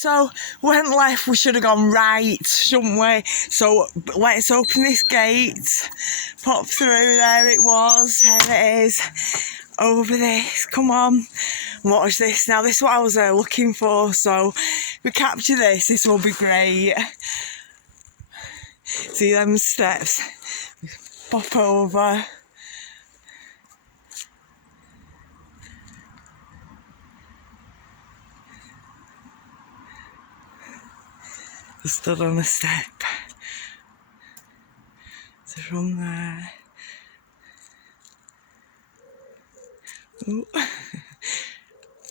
So, went left, we should have gone right, shouldn't we? So, let's open this gate, pop through, there it was, there it is, over this, come on, watch this. Now, this is what I was looking for, so if we capture this will be great. See them steps, pop over. Just stood on a step. So from there. Ooh.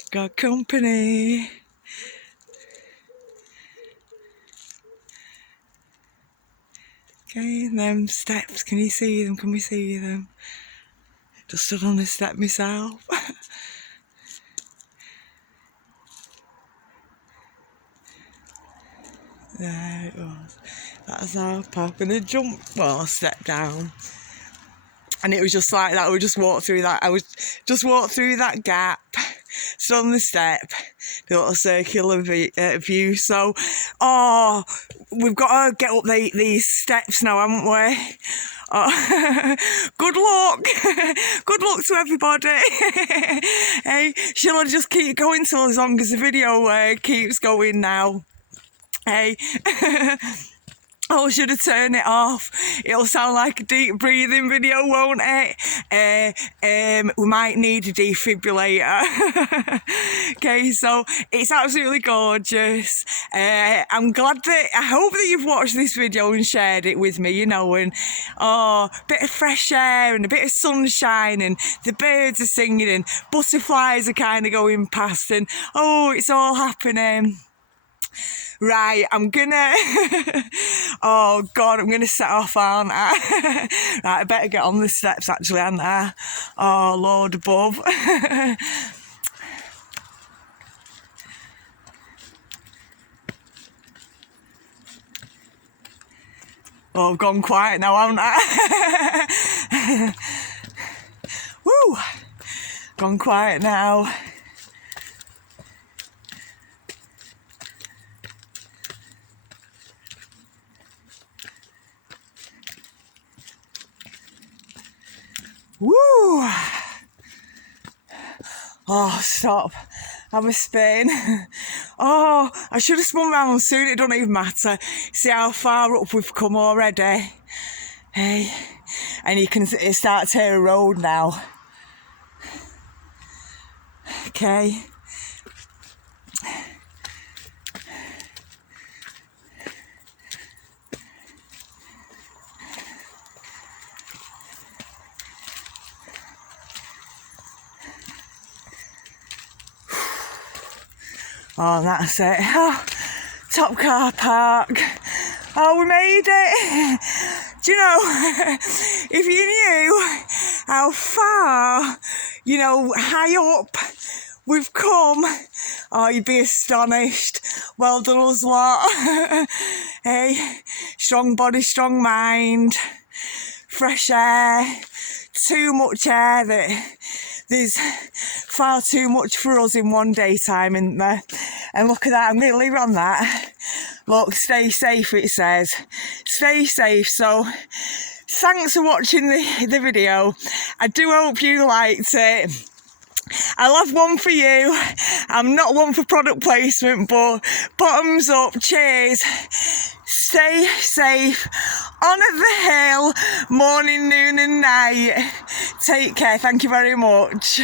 Got company. Okay, them steps, can you see them? Can we see them? Just stood on a step myself. There it was. That's our pop. And I jumped, well, I stepped down. And it was just like that. We just walked through that. Walked through that gap, stood on the step, the little circular view. So, we've got to get up these steps now, haven't we? Good luck. Good luck to everybody. Hey, shall I just keep going till as long as the video keeps going now? Hey, oh, should have turned it off. It'll sound like a deep breathing video, won't it? We might need a defibrillator. Okay, so it's absolutely gorgeous. I'm glad I hope that you've watched this video and shared it with me, you know, and a bit of fresh air and a bit of sunshine and the birds are singing and butterflies are kind of going past and it's all happening. Right, I'm gonna, oh God, I'm gonna set off, aren't I? Right, I better get on the steps actually, aren't I? Oh, Lord above. Oh, I've gone quiet now, haven't I? Woo! Gone quiet now. Woo! Oh, stop. Have a spin. Oh, I should have spun round soon. It doesn't even matter. See how far up we've come already. Hey, and you can start to hear a road now. Okay. Oh, that's it. Oh, top car park. Oh, we made it. Do you know, if you knew how far, high up we've come, you'd be astonished. Well done us lot. Hey, strong body, strong mind, fresh air, too much air that there's far too much for us in one daytime, isn't there? And look at that, I'm going to leave it on that. Look, stay safe, it says. Stay safe. So, thanks for watching the video. I do hope you liked it. I'll have one for you. I'm not one for product placement, but bottoms up, cheers. Stay safe, on at the hill, morning, noon and night. Take care, thank you very much.